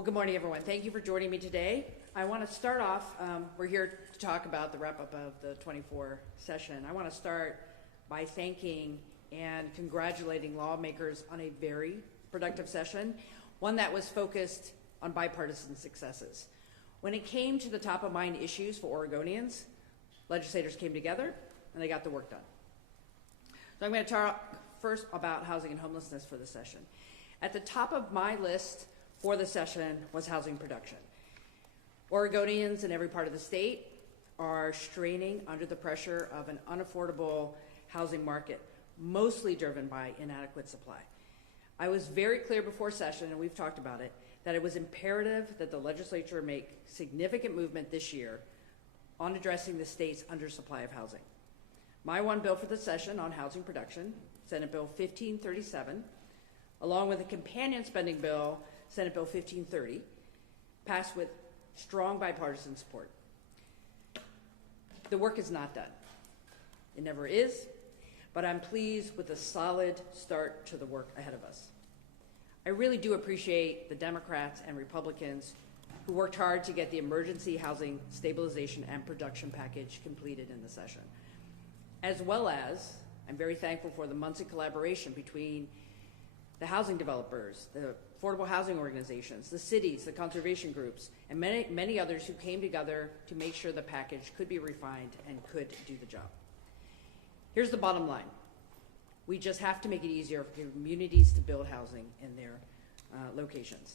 Well, good morning, everyone. Thank you for joining me today. I want to start off, we're here to talk about the wrap-up of the 24 session. I want to start by thanking and congratulating lawmakers on a very productive session, one that was focused on bipartisan successes. When it came to the top-of-mind issues for Oregonians, legislators came together and they got the work done. So I'm going to talk first about housing and homelessness for the session. At the top of my list for the session was housing production. Oregonians in every part of the state are straining under the pressure of an unaffordable housing market, mostly driven by inadequate supply. I was very clear before session, and we've talked about it, that it was imperative that the legislature make significant movement this year on addressing the state's undersupply of housing. My one bill for the session on housing production, Senate Bill 1537, along with a companion spending bill, Senate Bill 1530, passed with strong bipartisan support. The work is not done. It never is, but I'm pleased with the solid start to the work ahead of us. I really do appreciate the Democrats and Republicans who worked hard to get the emergency housing stabilization and production package completed in the session. As well as, I'm very thankful for the months of collaboration between the housing developers, the affordable housing organizations, the cities, the conservation groups, and many others who came together to make sure the package could be refined and could do the job. Here's the bottom line. We just have to make it easier for communities to build housing in their locations.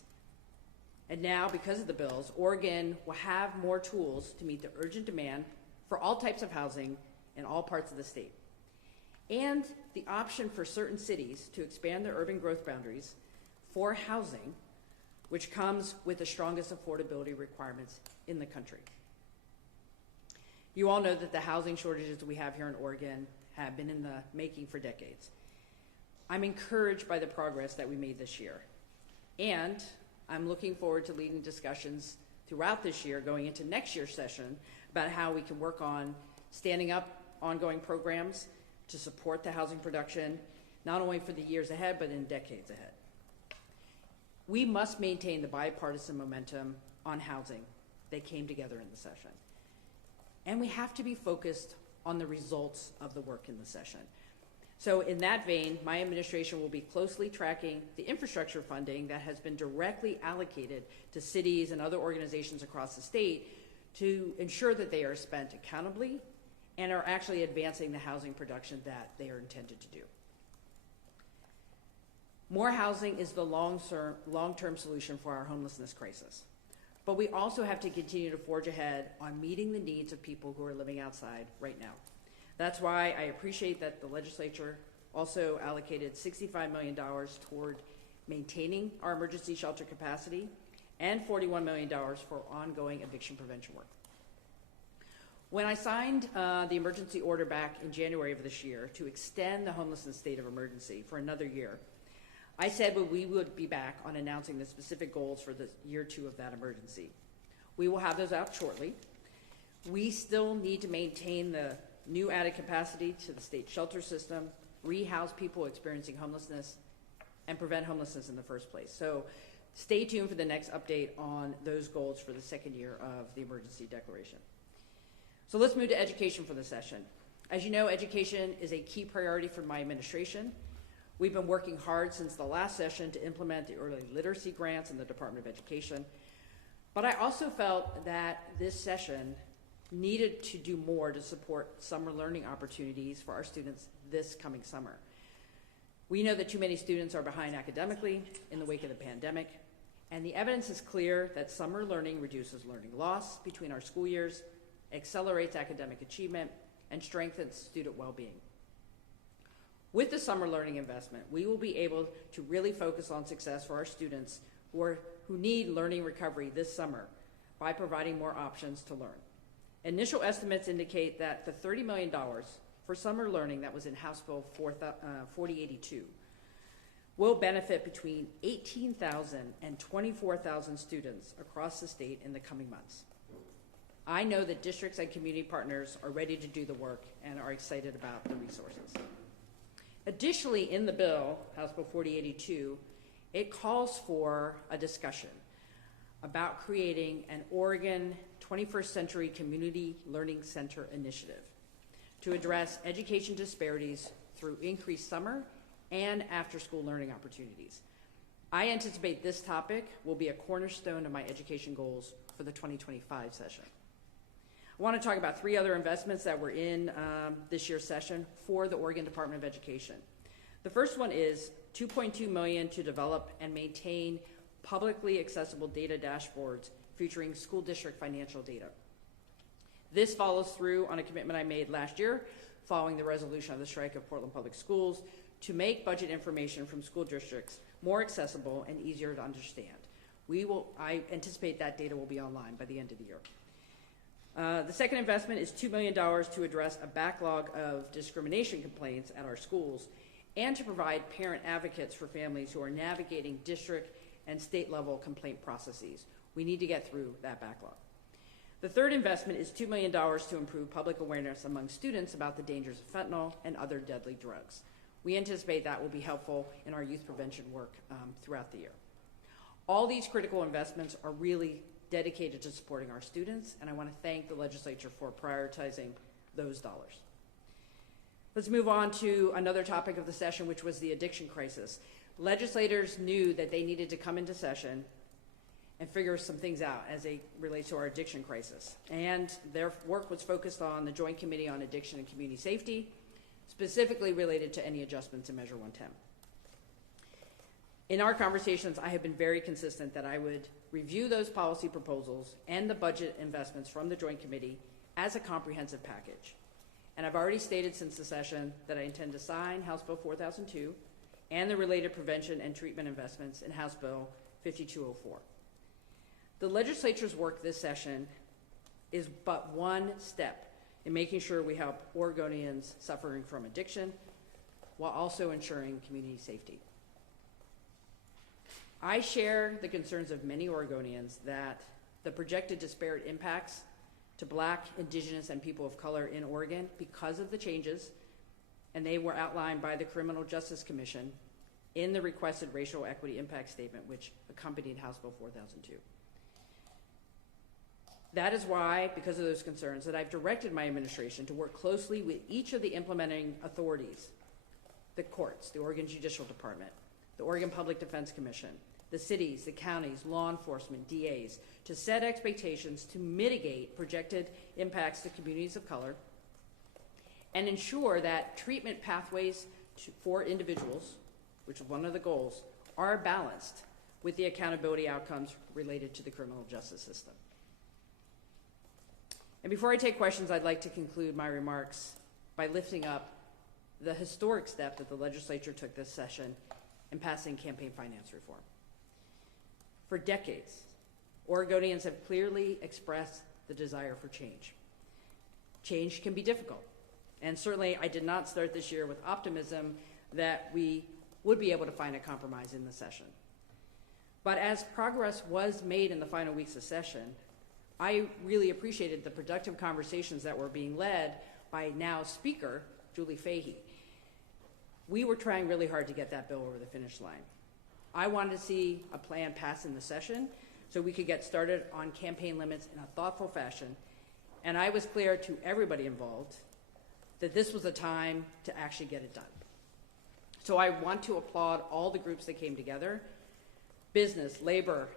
And now, because of the bills, Oregon will have more tools to meet the urgent demand for all types of housing in all parts of the state. And the option for certain cities to expand their urban growth boundaries for housing, which comes with the strongest affordability requirements in the country. You all know that the housing shortages we have here in Oregon have been in the making for decades. I'm encouraged by the progress that we made this year. And I'm looking forward to leading discussions throughout this year, going into next year's session, about how we can work on standing up ongoing programs to support the housing production, not only for the years ahead, but in decades ahead. We must maintain the bipartisan momentum on housing that came together in the session. And we have to be focused on the results of the work in the session. So in that vein, my administration will be closely tracking the infrastructure funding that has been directly allocated to cities and other organizations across the state to ensure that they are spent accountably and are actually advancing the housing production that they are intended to do. More housing is the long-term solution for our homelessness crisis. But we also have to continue to forge ahead on meeting the needs of people who are living outside right now. That's why I appreciate that the legislature also allocated $65 million toward maintaining our emergency shelter capacity and $41 million for ongoing eviction prevention work. When I signed the emergency order back in January of this year to extend the homelessness state of emergency for another year, I said we would be back on announcing the specific goals for the year 2 of that emergency. We will have those out shortly. We still need to maintain the new added capacity to the state shelter system, rehouse people experiencing homelessness, and prevent homelessness in the first place. So stay tuned for the next update on those goals for the second year of the emergency declaration. So let's move to education for the session. As you know, education is a key priority for my administration. We've been working hard since the last session to implement the early literacy grants in the Department of Education. But I also felt that this session needed to do more to support summer learning opportunities for our students this coming summer. We know that too many students are behind academically in the wake of the pandemic, and the evidence is clear that summer learning reduces learning loss between our school years, accelerates academic achievement, and strengthens student well-being. With the summer learning investment, we will be able to really focus on success for our students who need learning recovery this summer by providing more options to learn. Initial estimates indicate that the $30 million for summer learning that was in House Bill 4082 will benefit between 18,000 and 24,000 students across the state in the coming months. I know that districts and community partners are ready to do the work and are excited about the resources. Additionally, in the bill, House Bill 4082, it calls for a discussion about creating an Oregon 21st Century Community Learning Center initiative to address education disparities through increased summer and after-school learning opportunities. I anticipate this topic will be a cornerstone of my education goals for the 2025 session. I want to talk about 3 other investments that were in this year's session for the Oregon Department of Education. The first one is $2.2 million to develop and maintain publicly accessible data dashboards featuring school district financial data. This follows through on a commitment I made last year following the resolution of the strike of Portland Public Schools to make budget information from school districts more accessible and easier to understand. I anticipate that data will be online by the end of the year. The second investment is $2 million to address a backlog of discrimination complaints at our schools and to provide parent advocates for families who are navigating district and state level complaint processes. We need to get through that backlog. The third investment is $2 million to improve public awareness among students about the dangers of fentanyl and other deadly drugs. We anticipate that will be helpful in our youth prevention work throughout the year. All these critical investments are really dedicated to supporting our students, and I want to thank the legislature for prioritizing those dollars. Let's move on to another topic of the session, which was the addiction crisis. Legislators knew that they needed to come into session and figure some things out as they relate to our addiction crisis. And their work was focused on the Joint Committee on Addiction and Community Safety, specifically related to any adjustments in Measure 110. In our conversations, I have been very consistent that I would review those policy proposals and the budget investments from the Joint Committee as a comprehensive package. And I've already stated since the session that I intend to sign House Bill 4002 and the related prevention and treatment investments in House Bill 5204. The legislature's work this session is but one step in making sure we help Oregonians suffering from addiction while also ensuring community safety. I share the concerns of many Oregonians that the projected disparate impacts to Black, Indigenous, and people of color in Oregon because of the changes, and they were outlined by the Criminal Justice Commission in the requested racial equity impact statement, which accompanied House Bill 4002. That is why, because of those concerns, that I've directed my administration to work closely with each of the implementing authorities, the courts, the Oregon Judicial Department, the Oregon Public Defense Commission, the cities, the counties, law enforcement, DAs, to set expectations to mitigate projected impacts to communities of color and ensure that treatment pathways for individuals, which is one of the goals, are balanced with the accountability outcomes related to the criminal justice system. And before I take questions, I'd like to conclude my remarks by lifting up the historic step that the legislature took this session in passing campaign finance reform. For decades, Oregonians have clearly expressed the desire for change. Change can be difficult, and certainly I did not start this year with optimism that we would be able to find a compromise in the session. But as progress was made in the final weeks of session, I really appreciated the productive conversations that were being led by now Speaker Julie Fahey. We were trying really hard to get that bill over the finish line. I wanted to see a plan pass in the session so we could get started on campaign limits in a thoughtful fashion, and I was clear to everybody involved that this was a time to actually get it done. So I want to applaud all the groups that came together, business, labor,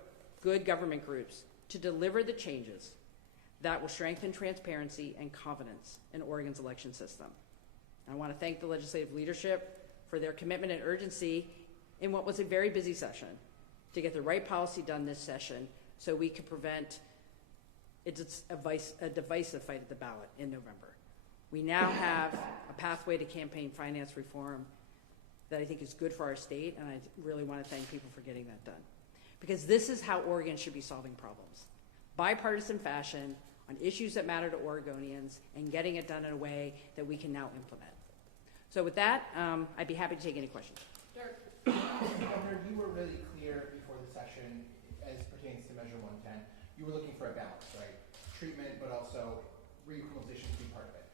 good government groups, to deliver the changes that will strengthen transparency and confidence in Oregon's election system. I want to thank the legislative leadership for their commitment and urgency in what was a very busy session to get the right policy done this session so we could prevent a divisive fight at the ballot in November. We now have a pathway to campaign finance reform that I think is good for our state, and I really want to thank people for getting that done. Because this is how Oregon should be solving problems. Bipartisan fashion on issues that matter to Oregonians and getting it done in a way that we can now implement. So with that, I'd be happy to take any questions. Governor, you were really clear before the session as pertains to Measure 110. You were looking for a balance, right? Treatment, but also re-equalization to be part of it.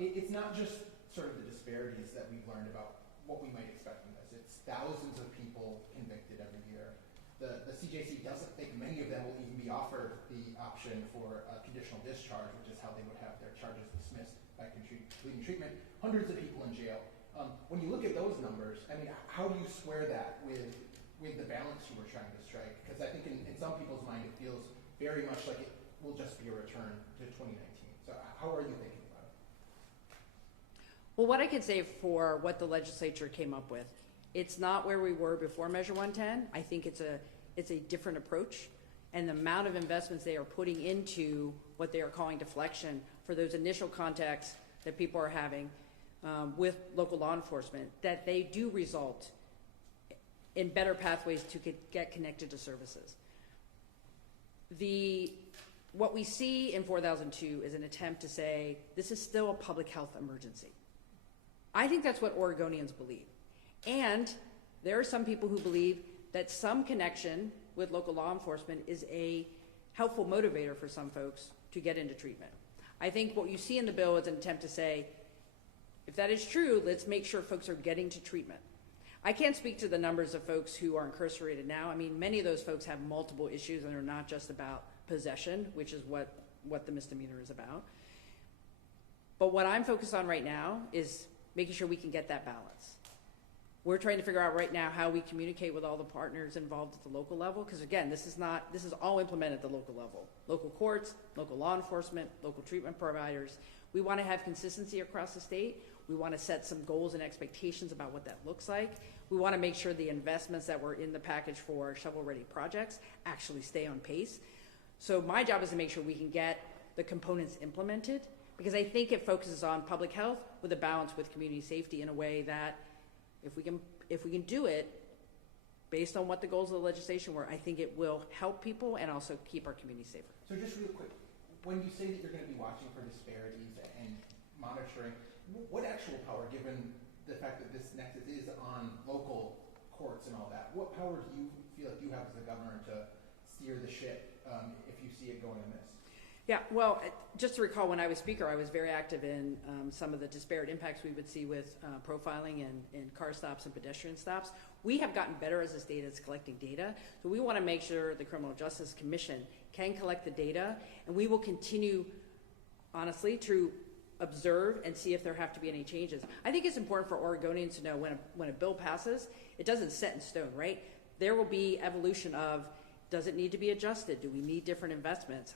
It's not just sort of the disparities that we've learned about what we might expect from this. It's thousands of people convicted every year. The CJC doesn't think many of them them will even be offered the option for conditional discharge, which is how they would have their charges dismissed by completing treatment. Hundreds of people in jail. When you look at those numbers, I mean, how do you square that with the balance you were trying to strike? Because I think in some people's mind it feels very much like it will just be a return to 2019. So how are you thinking about it? Well, what I can say for what the legislature came up with, it's not where we were before Measure 110. I think it's a different approach, and the amount of investments they are putting into what they are calling deflection for those initial contacts that people are having with local law enforcement, that they do result in better pathways to get connected to services. What we see in 4002 is an attempt to say this is still a public health emergency. I think that's what Oregonians believe. And there are some people who believe that some connection with local law enforcement is a helpful motivator for some folks to get into treatment. I think what you see in the bill is an attempt to say, if that is true, let's make sure folks are getting to treatment. I can't speak to the numbers of folks who are incarcerated now. I mean, many of those folks have multiple issues and are not just about possession, which is what the misdemeanor is about. But what I'm focused on right now is making sure we can get that balance. We're trying to figure out right now how we communicate with all the partners involved at the local level, because again, this is all implemented at the local level. Local courts, local law enforcement, local treatment providers. We want to have consistency across the state. We want to set some goals and expectations about what that looks like. We want to make sure the investments that were in the package for shovel-ready projects actually stay on pace. So my job is to make sure we can get the components implemented, because I think it focuses on public health with a balance with community safety in a way that if we can do it based on what the goals of the legislation were, I think it will help people and also keep our community safer. So just real quick, when you say that you're going to be watching for disparities and monitoring, what actual power, given the fact that this nexus is on local courts and all that, what power do you feel like you have as the governor to steer the ship if you see it going amiss? Yeah, well, just to recall, when I was speaker, I was very active in some of the disparate impacts we would see with profiling and car stops and pedestrian stops. We have gotten better as a state at collecting data, so we want to make sure the Criminal Justice Commission can collect the data, and we will continue, honestly, to observe and see if there have to be any changes. I think it's important for Oregonians to know when a bill passes, it doesn't set in stone, right? There will be evolution of, does it need to be adjusted? Do we need different investments?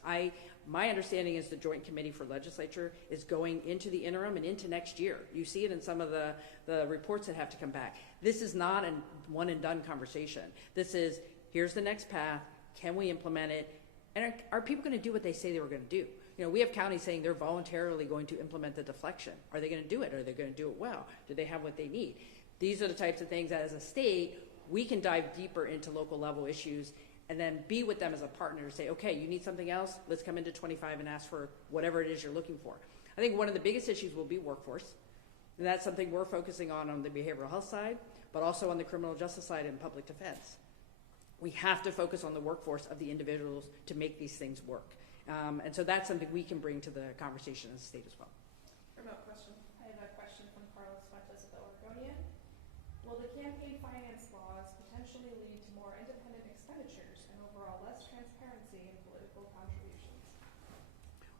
My understanding is the Joint Committee for Legislature is going into the interim and into next year. You see it in some of the reports that have to come back. This is not a one and done conversation. This is, here's the next path. Can we implement it? And are people going to do what they say they were going to do? You know, we have counties saying they're voluntarily going to implement the deflection. Are they going to do it? Are they going to do it well? Do they have what they need? These are the types of things that as a state, we can dive deeper into local level issues and then be with them as a partner to say, okay, you need something else? Let's come into 25 and ask for whatever it is you're looking for. I think one of the biggest issues will be workforce. And that's something we're focusing on the behavioral health side, but also on the criminal justice side and public defense. We have to focus on the workforce of the individuals to make these things work. And so that's something we can bring to the conversation as a state as well. Remote question. I have a question from Carlos Fuentes of the Oregonian. Will the campaign finance laws potentially lead to more independent expenditures and overall less transparency in political contributions?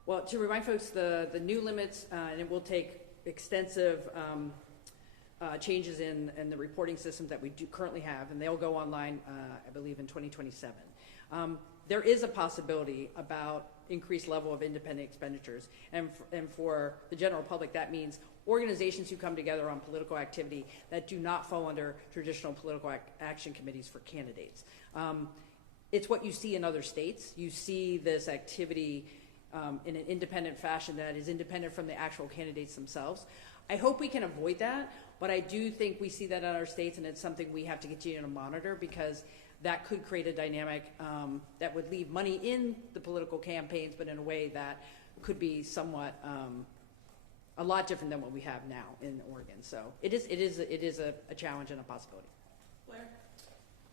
Well, to remind folks, the new limits, and it will take extensive changes in the reporting systems that we do currently have, and they'll go online, I believe, in 2027. There is a possibility about increased level of independent expenditures, and for the general public, that means organizations who come together on political activity that do not fall under traditional political action committees for candidates. It's what you see in other states. You see this activity in an independent fashion that is independent from the actual candidates themselves. I hope we can avoid that, but I do think we see that in other states, and it's something we have to continue to monitor, because that could create a dynamic that would leave money in the political campaigns, but in a way that could be somewhat a lot different than what we have now in Oregon. So it is a challenge and a possibility. Blair?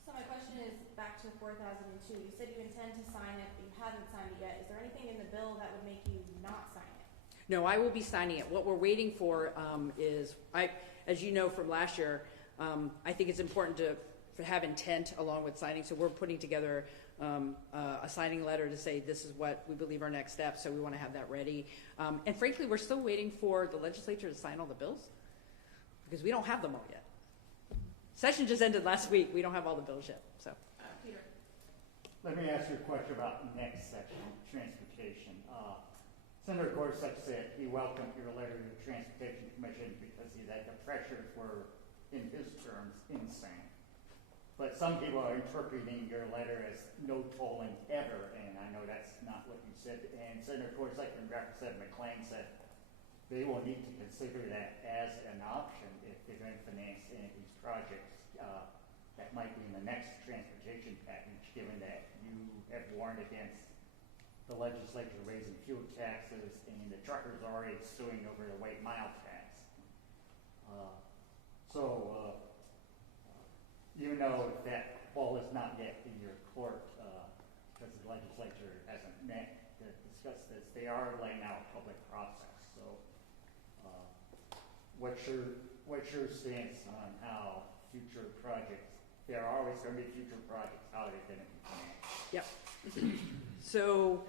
So my question is back to 4002. You said you intend to sign it, but you haven't signed it yet. Is there anything in the bill that would make you not sign it? No, I will be signing it. What we're waiting for is, as you know from last year, I think it's important to have intent along with signing. So we're putting together a signing letter to say this is what we believe our next steps, so we want to have that ready. And frankly, we're still waiting for the legislature to sign all the bills because we don't have them all yet. Session just ended last week. We don't have all the bills yet. So, Peter. Let me ask you a question about next section, transportation. Senator Gorsuch said he welcomed your letter to the Transportation Commission because he said the pressures were, in his terms, insane. But some people are interpreting your letter as no tolling ever, and I know that's not what you said. And Senator Gorsuch and Representative McLean said they will need to consider that as an option if they're going to finance any of these projects that might be in the next transportation package, given that you have warned against the legislature raising fuel taxes and the truckers are already suing over the weight mile tax. You know that ball is not yet in your court because the legislature hasn't met to discuss this. They are laying out a public process. So what's your stance on how future projects, there are always going to be future projects, how they're going to be financed? yep. So,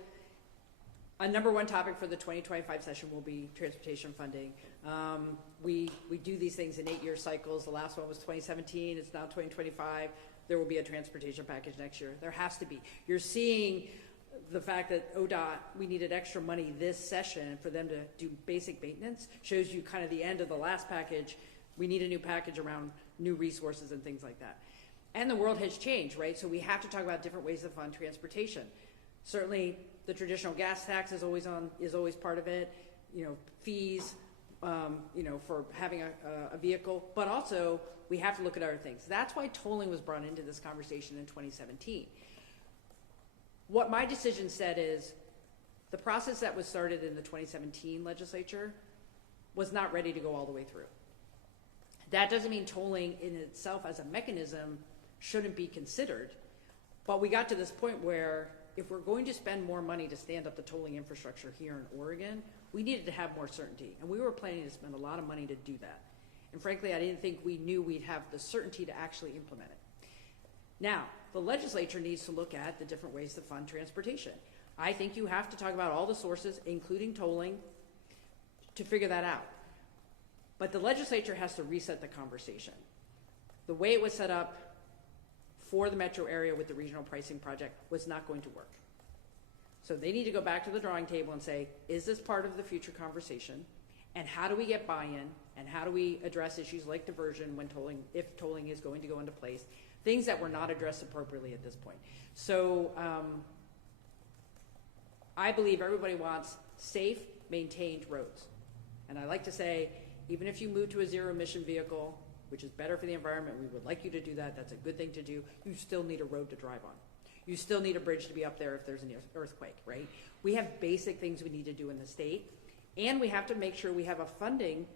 a number one topic for the 2025 session will be transportation funding. We do these things in 8-year cycles. The last one was 2017. It's now 2025. There will be a transportation package next year. There has to be. You're seeing the fact that ODOT, we needed extra money this session for them to do basic maintenance, shows you kind of the end of the last package. We need a new package around new resources and things like that. And the world has changed, right? So we have to talk about different ways to fund transportation. Certainly, the traditional gas tax is always part of it. Fees, for having a vehicle, but also we have to look at other things. That's why tolling was brought into this conversation in 2017. What my decision said is the process that was started in the 2017 legislature was not ready to go all the way through. That doesn't mean tolling in itself as a mechanism shouldn't be considered, but we got to this point where if we're going to spend more money to stand up the tolling infrastructure here in Oregon, we needed to have more certainty. And we were planning to spend a lot of money to do that. And frankly, I didn't think we knew we'd have the certainty to actually implement it. Now, the legislature needs to look at the different ways to fund transportation. I think you have to talk about all the sources, including tolling, to figure that out. But the legislature has to reset the conversation. The way it was set up for the metro area with the regional pricing project was not going to work. So they need to go back to the drawing table and say, is this part of the future conversation? And how do we get buy-in? And how do we address issues like diversion when if tolling is going to go into place? Things that were not addressed appropriately at this point. So I believe everybody wants safe, maintained roads. And I like to say, even if you move to a zero-emission vehicle, which is better for the environment, we would like you to do that. That's a good thing to do. You still need a road to drive on. You still need a bridge to be up there if there's an earthquake, right? We have basic things we need to do in the state, and we have to make sure we have a funding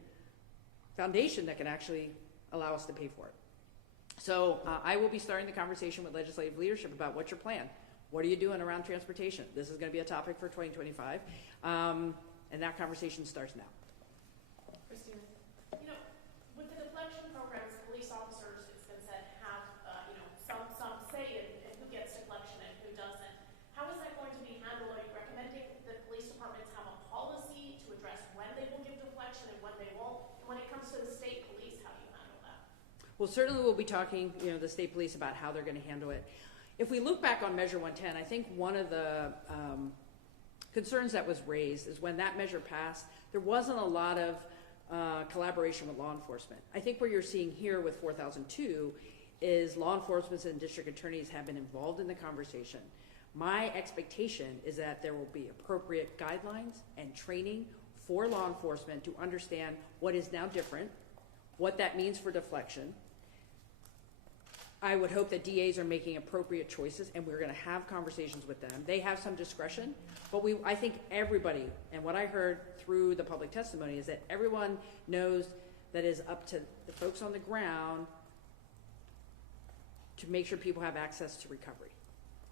foundation that can actually allow us to pay for it. So I will be starting the conversation with legislative leadership about what's your plan. What are you doing around transportation? This is going to be a topic for 2025, and that conversation starts now. Christina. With the deflection programs, police officers, it's been said, have, some say in who gets deflection and who doesn't. How is that going to be handled? Are you recommending that police departments have a policy to address when they will give deflection and when they won't? And when it comes to the state police, how do you handle that? Well, certainly we'll be talking, the state police about how they're going to handle it. If we look back on Measure 110, I think one of the concerns that was raised is when that measure passed, there wasn't a lot of collaboration with law enforcement. I think what you're seeing here with 4002 is law enforcement and district attorneys have been involved in the conversation. My expectation is that there will be appropriate guidelines and training for law enforcement to understand what is now different, what that means for deflection. I would hope that DAs are making appropriate choices, and we're going to have conversations with them. They have some discretion, but I think everybody, and what I heard through the public testimony is that everyone knows that it is up to the folks on the ground to make sure people have access to recovery.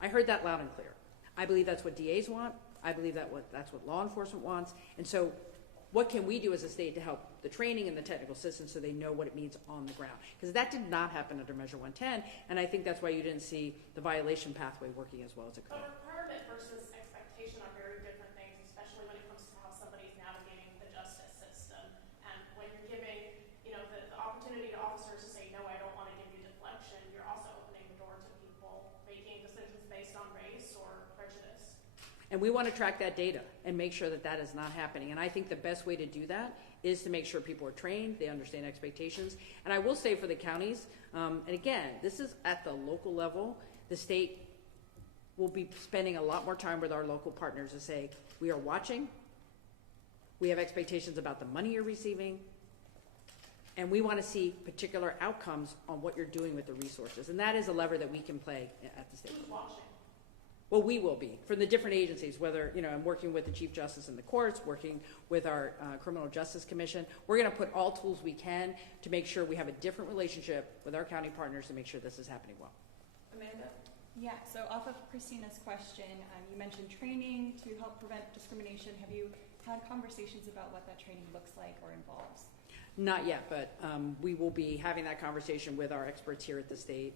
I heard that loud and clear. I believe that's what DAs want. I believe that's what law enforcement wants. And so what can we do as a state to help the training and the technical assistance so they know what it means on the ground? Because that did not happen under Measure 110, and I think that's why you didn't see the violation pathway working as well as it could. But requirement versus expectation are very different things, especially when it comes to how somebody's navigating the justice system. And when you're giving, the opportunity to officers to say, no, I don't want to give you deflection, you're also opening the door to people making decisions based on race or prejudice. And we want to track that data and make sure that that is not happening. And I think the best way to do that is to make sure people are trained, they understand expectations. And I will say for the counties, and again, this is at the local level, the state will be spending a lot more time with our local partners to say, we are watching, we have expectations about the money you're receiving, and we want to see particular outcomes on what you're doing with the resources. And that is a lever that we can play at the state. Who's watching? Well, we will be, from the different agencies, whether, I'm working with the Chief Justice in the courts, working with our Criminal Justice Commission. We're going to put all tools we can to make sure we have a different relationship with our county partners to make sure this is happening well. Amanda? Yeah, so off of Christina's question, you mentioned training to help prevent discrimination. Have you had conversations about what that training looks like or involves? Not yet, but we will be having that conversation with our experts here at the state.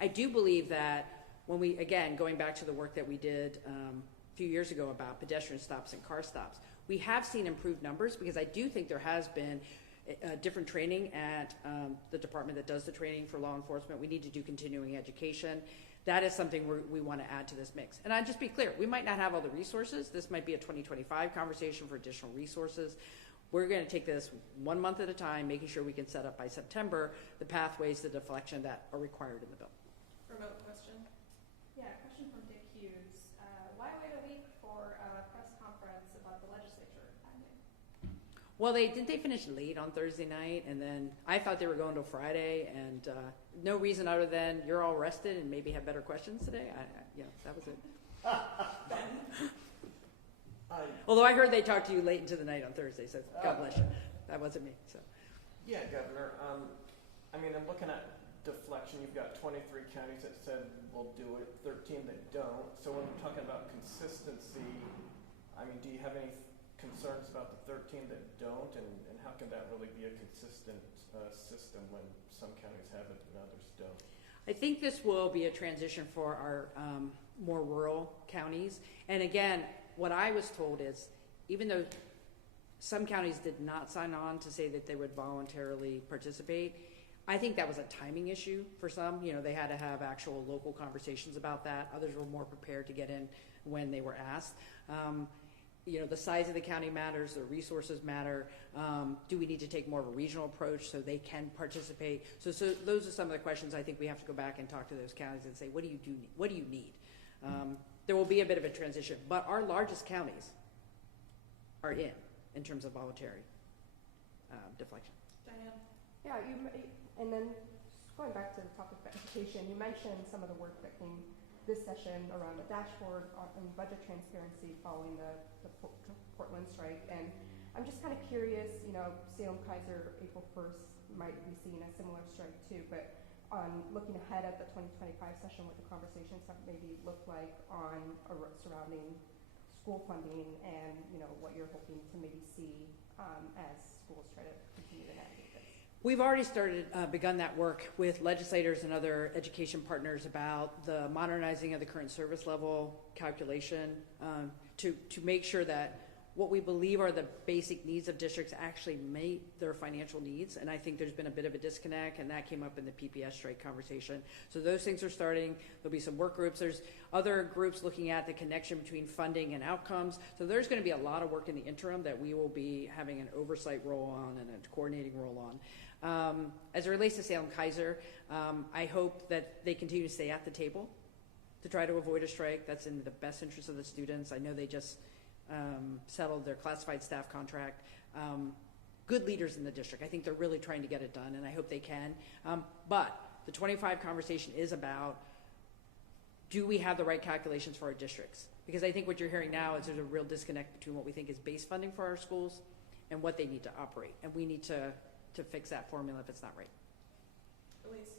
I do believe that when we, again, going back to the work that we did a few years ago about pedestrian stops and car stops, we have seen improved numbers because I do think there has been different training at the department that does the training for law enforcement. We need to do continuing education. That is something we want to add to this mix. And I'll just be clear, we might not have all the resources. This might be a 2025 conversation for additional resources. We're going to take this 1 month at a time, making sure we can set up by September the pathways to deflection that are required in the bill. Remote question. Yeah, question from Dick Hughes. Why wait a week for a press conference about the legislature ending? Well, didn't they finish late on Thursday night? And then I thought they were going till Friday, and no reason other than you're all rested and maybe have better questions today. That was it. Although I heard they talked to you late into the night on Thursday, so God bless you. That wasn't me. So. Yeah, Governor. I'm looking at deflection. You've got 23 counties that said we'll do it, 13 that don't. So when we're talking about consistency, do you have any concerns about the 13 that don't, and how can that really be a consistent system when some counties have it and others don't? I think this will be a transition for our more rural counties. And again, what I was told is, even though some counties did not sign on to say that they would voluntarily participate, I think that was a timing issue for some. They had to have actual local conversations about that. Others were more prepared to get in when they were asked. The size of the county matters, the resources matter. Do we need to take more of a regional approach so they can participate? So those are some of the questions I think we have to go back and talk to those counties and say, what do you need? There will be a bit of a transition, but our largest counties are in terms of voluntary deflection. Diane? Yeah, and then going back to the topic of education, you mentioned some of the work that came this session around the dashboard and budget transparency following the Portland strike. And I'm just kind of curious, Salem Kaiser, April 1st might be seeing a similar strike too, but on looking ahead at the 2025 session, what the conversations have maybe looked like on surrounding school funding and, what you're hoping to maybe see as schools try to continue to navigate this. We've already begun that work with legislators and other education partners about the modernizing of the current service level calculation to make sure that what we believe are the basic needs of districts actually meet their financial needs. And I think there's been a bit of a disconnect, and that came up in the PPS strike conversation. So those things are starting. There'll be some work groups. There's other groups looking at the connection between funding and outcomes. So there's going to be a lot of work in the interim that we will be having an oversight role on and a coordinating role on. As it relates to Salem Kaiser, I hope that they continue to stay at the table to try to avoid a strike. That's in the best interest of the students. I know they just settled their classified staff contract. Good leaders in the district. I think they're really trying to get it done, and I hope they can. But the 25 conversation is about, do we have the right calculations for our districts? Because I think what you're hearing now is there's a real disconnect between what we think is base funding for our schools and what they need to operate. And we need to fix that formula if it's not right. Elise?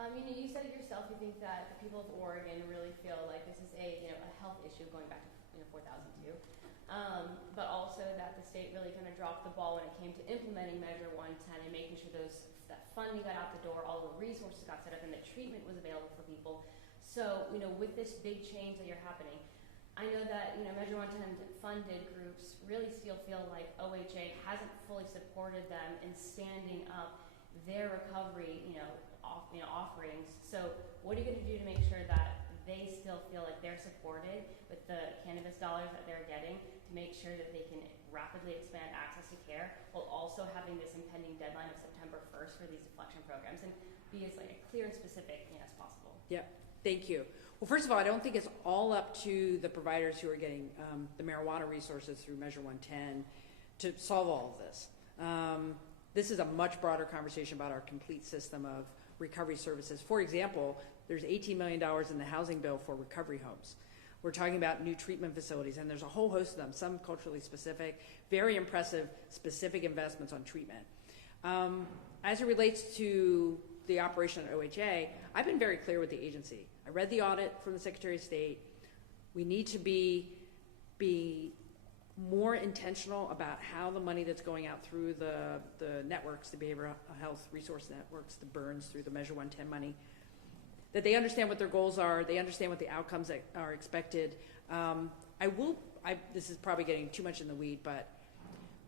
You said it yourself. You think that the people of Oregon really feel like this is a health issue, going back to 4,002. But also that the state really kind of dropped the ball when it came to implementing Measure 110 and making sure that funding got out the door, all the resources got set up, and that treatment was available for people. So, with this big change that you're happening, I know that, Measure 110 funded groups really still feel like OHA hasn't fully supported them in standing up their recovery, offerings. So what are you going to do to make sure that they still feel like they're supported with the cannabis dollars that they're getting to make sure that they can rapidly expand access to care while also having this impending deadline of September 1st for these deflection programs, and be as clear and specific as possible? Yep. Thank you. Well, first of all, I don't think it's all up to the providers who are getting the marijuana resources through Measure 110 to solve all of this. This is a much broader conversation about our complete system of recovery services. For example, there's $18 million in the housing bill for recovery homes. We're talking about new treatment facilities, and there's a whole host of them, some culturally specific, very impressive, specific investments on treatment. As it relates to the operation at OHA, I've been very clear with the agency. I read the audit from the Secretary of State. We need to be more intentional about how the money that's going out through the networks, the behavioral health resource networks, the burns through the Measure 110 money, that they understand what their goals are, they understand what the outcomes that are expected. This is probably getting too much in the weed, but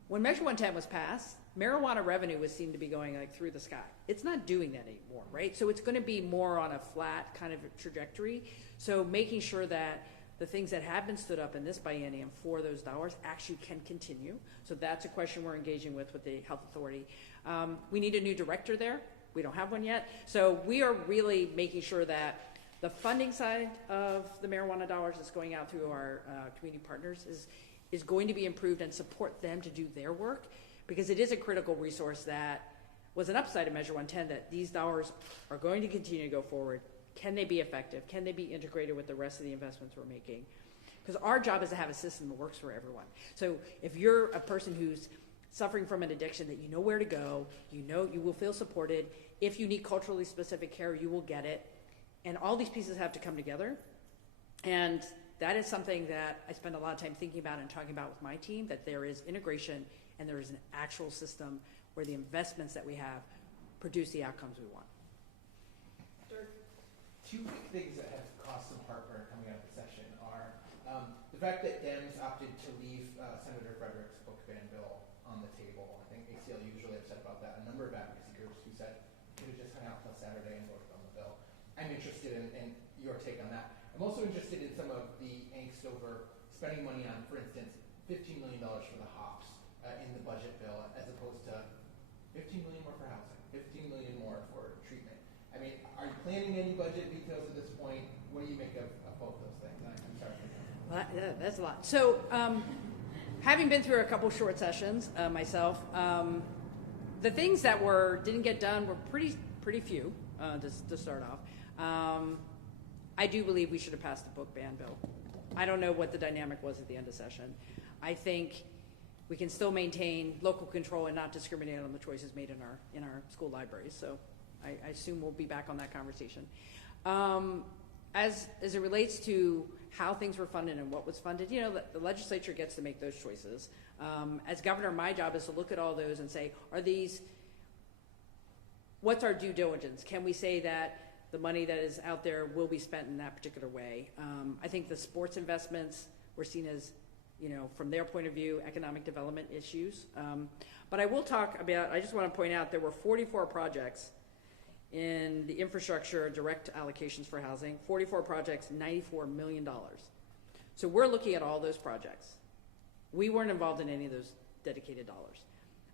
when Measure 110 was passed, marijuana revenue was seen to be going through the sky. It's not doing that anymore, right? So it's going to be more on a flat kind of trajectory. So making sure that the things that have been stood up in this biennium for those dollars actually can continue. So that's a question we're engaging with the health authority. We need a new director there. We don't have one yet. So we are really making sure that the funding side of the marijuana dollars that's going out through our community partners is going to be improved and support them to do their work, because it is a critical resource that was an upside of Measure 110, that these dollars are going to continue to go forward. Can they be effective? Can they be integrated with the rest of the investments we're making? Because our job is to have a system that works for everyone. So if you're a person who's suffering from an addiction, that you know where to go, you will feel supported. If you need culturally specific care, you will get it. And all these pieces have to come together. And that is something that I spend a lot of time thinking about and talking about with my team, that there is integration and there is an actual system where the investments that we have produce the outcomes we want. Two big things that have caused some heartburn coming out of the session are the fact that Dems opted to leave Senator Frederick's book ban bill on the table. I think ACLU is usually upset about that. A number of advocacy groups who said we could have just hung out till Saturday and voted on the bill. I'm interested in your take on that. I'm also interested in some of the angst over spending money on, for instance, $15 million for the hops in the budget bill, as opposed to $15 million more for housing, $15 million more for treatment. I mean, are you planning any budget details at this point? What do you make of both those things? I'm sorry. Well, that's a lot. So, having been through a couple short sessions myself, the things that didn't get done were pretty few to start off. I do believe we should have passed the book ban bill. I don't know what the dynamic was at the end of session. I think we can still maintain local control and not discriminate on the choices made in our school libraries. So I assume we'll be back on that conversation. As it relates to how things were funded and what was funded, the legislature gets to make those choices. As governor, my job is to look at all those and say, what's our due diligence? Can we say that the money that is out there will be spent in that particular way? I think the sports investments were seen as, from their point of view, economic development issues. But I will talk about, I just want to point out there were 44 projects in the infrastructure direct allocations for housing, 44 projects, $94 million. So we're looking at all those projects. We weren't involved in any of those dedicated dollars.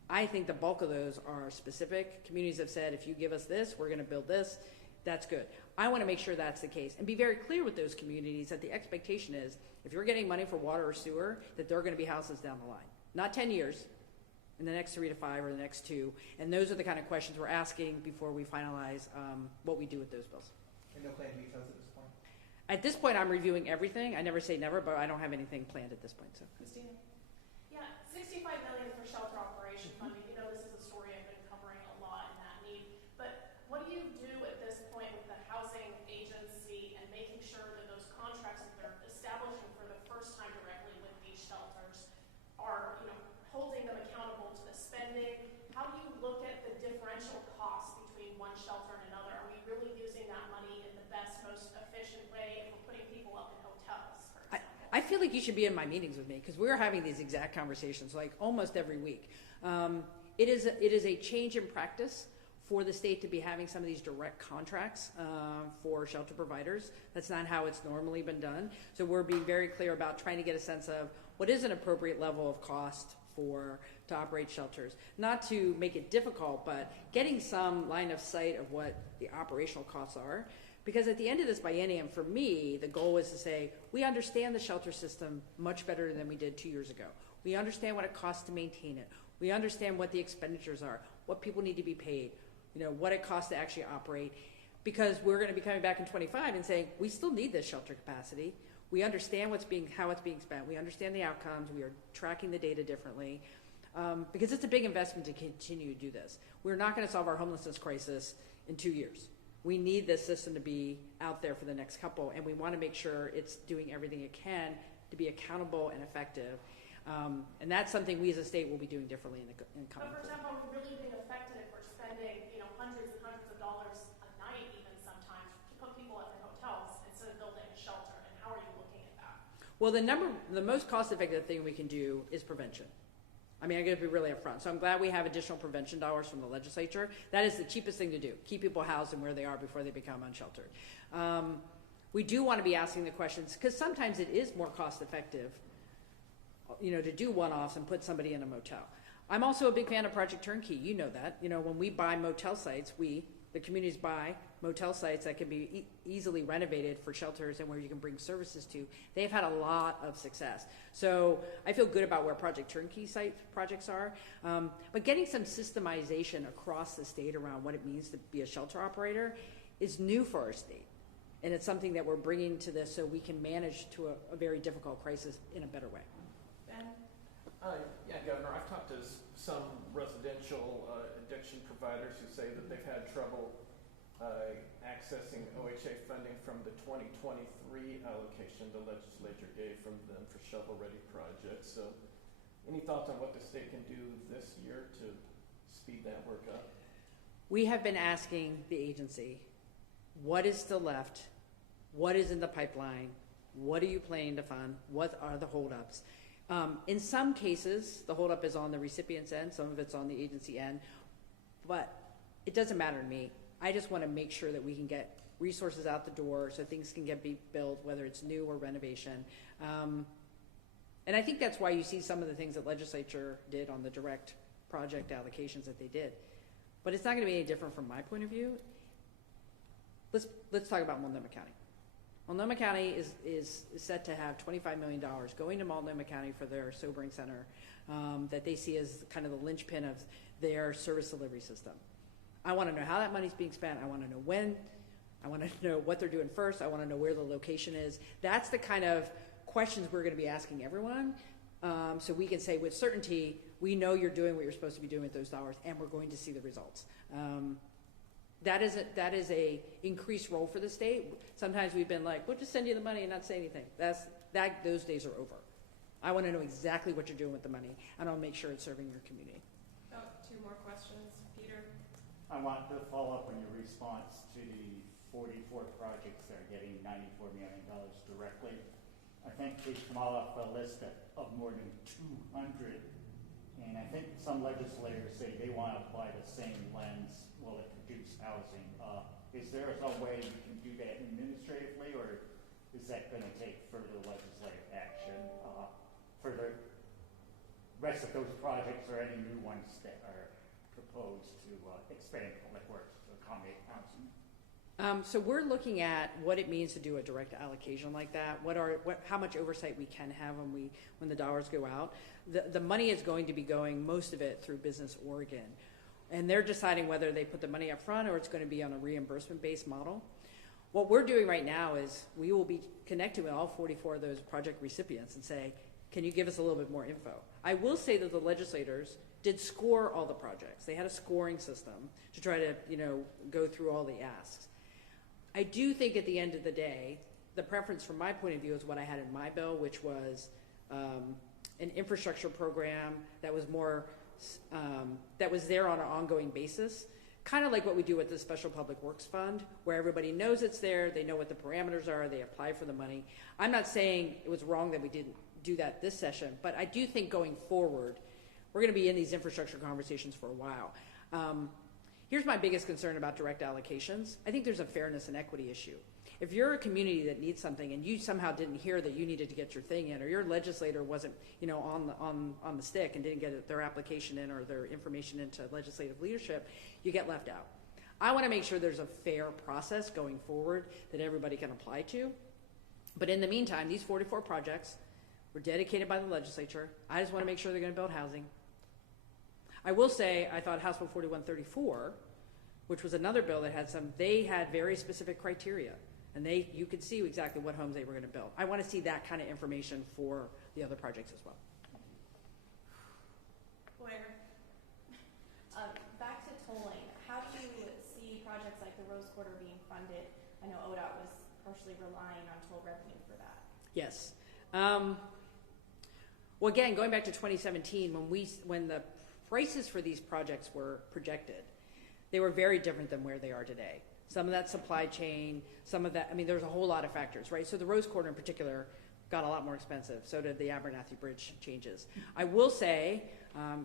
I think the bulk of those are specific. Communities have said, if you give us this, we're going to build this. That's good. I want to make sure that's the case and be very clear with those communities that the expectation is, if you're getting money for water or sewer, that there are going to be houses down the line. Not 10 years, in the next 3 to 5 or the next 2. And those are the kind of questions we're asking before we finalize what we do with those bills. And no planned details at this point? At this point, I'm reviewing everything. I never say never, but I don't have anything planned at this point. So, Christina? Yeah, $65 million for shelter operation funding. This is a story I've been covering a lot in that need. But what do you do at this point with the housing agency and making sure that those contracts that they're establishing for the first time to feel like you should be in my meetings with me because we're having these exact conversations like almost every week. It is a change in practice for the state to be having some of these direct contracts for shelter providers. That's not how it's normally been done. So we're being very clear about trying to get a sense of what is an appropriate level of cost to operate shelters. Not to make it difficult, but getting some line of sight of what the operational costs are. Because at the end of this biennium, for me, the goal is to say, we understand the shelter system much better than we did 2 years ago. We understand what it costs to maintain it. We understand what the expenditures are, what people need to be paid, what it costs to actually operate. Because we're going to be coming back in 25 and saying, we still need this shelter capacity. We understand how it's being spent. We understand the outcomes. We are tracking the data differently. Because it's a big investment to continue to do this. We're not going to solve our homelessness crisis in 2 years. We need this system to be out there for the next couple, and we want to make sure it's doing everything it can to be accountable and effective. And that's something we as a state will be doing differently in coming But for forward. example, are we really being affected if we're spending, hundreds and hundreds of dollars a night even sometimes to put people at the hotels instead of building a shelter? And how are you looking at that? Well, the most cost-effective thing we can do is prevention. I mean, I'm going to be really upfront. So I'm glad we have additional prevention dollars from the legislature. That is the cheapest thing to do. Keep people housed and where they are before they become unsheltered. We do want to be asking the questions because sometimes it is more cost-effective, to do one-offs and put somebody in a motel. I'm also a big fan of Project Turnkey. You know that. When we buy motel sites, the communities buy motel sites that can be easily renovated for shelters and where you can bring services to. They've had a lot of success. So I feel good about where Project Turnkey site projects are. But getting some systemization across the state around what it means to be a shelter operator is new for our state. And it's something that we're bringing to this so we can manage to a very difficult crisis in a better way. Ben? Yeah, Governor, I've talked to some residential addiction providers who say that they've had trouble accessing OHA funding from the 2023 allocation the legislature gave from them for shovel-ready projects. So any thoughts on what the state can do this year to speed that work up? We have been asking the agency, what is still left? What is in the pipeline? What are you planning to fund? What are the holdups? In some cases, the holdup is on the recipient's end. Some of it's on the agency end. But it doesn't matter to me. I just want to make sure that we can get resources out the door so things can be built, whether it's new or renovation. And I think that's why you see some of the things that legislature did on the direct project allocations that they did. But it's not going to be any different from my point of view. Let's talk about Multnomah County. Multnomah County is set to have $25 million going to Multnomah County for their sobering center that they see as kind of the linchpin of their service delivery system. I want to know how that money's being spent. I want to know when. I want to know what they're doing first. I want to know where the location is. That's the kind of questions we're going to be asking everyone so we can say with certainty, we know you're doing what you're supposed to be doing with those dollars and we're going to see the results. That is a increased role for the state. Sometimes we've been like, we'll just send you the money and not say anything. Those days are over. I want to know exactly what you're doing with the money, and I'll make sure it's serving your community. Oh, 2 more questions. Peter? I want to follow up on your response to the 44 projects that are getting $94 million directly. I think they've come off a list of more than 200, and I think some legislators say they want to apply the same lens. Will it produce housing? Is there some way you can do that administratively, or is that going to take further legislative action for the rest of those projects or any new ones that are proposed to expand public works to accommodate housing? So we're looking at what it means to do a direct allocation like that. How much oversight we can have when the dollars go out. The money is going to be going, most of it, through Business Oregon. And they're deciding whether they put the money up front or it's going to be on a reimbursement-based model. What we're doing right now is we will be connecting with all 44 of those project recipients and say, can you give us a little bit more info? I will say that the legislators did score all the projects. They had a scoring system to try to, go through all the asks. I do think at the end of the day, the preference from my point of view is what I had in my bill, which was an infrastructure program that was more that was there on an ongoing basis kind of like what we do with the Special Public Works Fund, where everybody knows it's there, they know what the parameters are, they apply for the money. I'm not saying it was wrong that we didn't do that this session, but I do think going forward, we're going to be in these infrastructure conversations for a while. Here's my biggest concern about direct allocations. I think there's a fairness and equity issue. If you're a community that needs something and you somehow didn't hear that you needed to get your thing in, or your legislator wasn't, on the stick and didn't get their application in or their information into legislative leadership, you get left out. I want to make sure there's a fair process going forward that everybody can apply to. But in the meantime, these 44 projects were dedicated by the legislature. I just want to make sure they're going to build housing. I will say, I thought House Bill 4134, which was another bill that had they had very specific criteria. And you could see exactly what homes they were going to build. I want to see that kind of information for the other projects as well. Blair. Back to tolling. How do you see projects like the Rose Quarter being funded? I know ODOT was partially relying on toll revenue for that. Yes. Well, again, going back to 2017, when the prices for these projects were projected, they were very different than where they are today. Some of that supply chain, some of that, there's a whole lot of factors, right? So the Rose Quarter in particular got a lot more expensive. So did the Abernathy Bridge changes. I will say,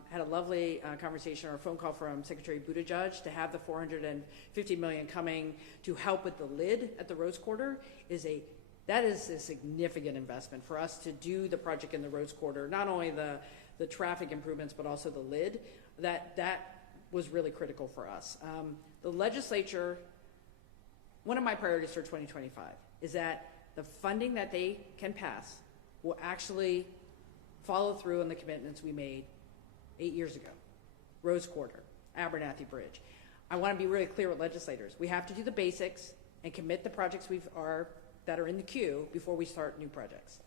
had a lovely conversation or a phone call from Secretary Buttigieg to have the $450 million coming to help with the lid at the Rose Quarter that is a significant investment for us to do the project in the Rose Quarter, not only the traffic improvements, but also the lid. That was really critical for us. The legislature, one of my priorities for 2025 is that the funding that they can pass will actually follow through on the commitments we made 8 years ago. Rose Quarter, Abernathy Bridge. I want to be really clear with legislators. We have to do the basics and commit the projects that are in the queue before we start new projects.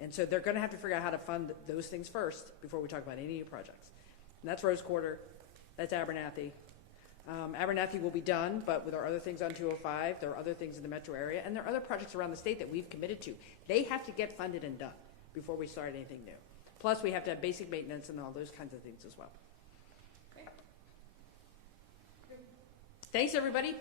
And so they're going to have to figure out how to fund those things first before we talk about any new projects. And that's Rose Quarter. That's Abernathy. Abernathy will be done, but with our other things on 205, there are other things in the metro area, and there are other projects around the state that we've committed to. They have to get funded and done before we start anything new. Plus, we have to have basic maintenance and all those kinds of things as well. Okay. Thanks, everybody.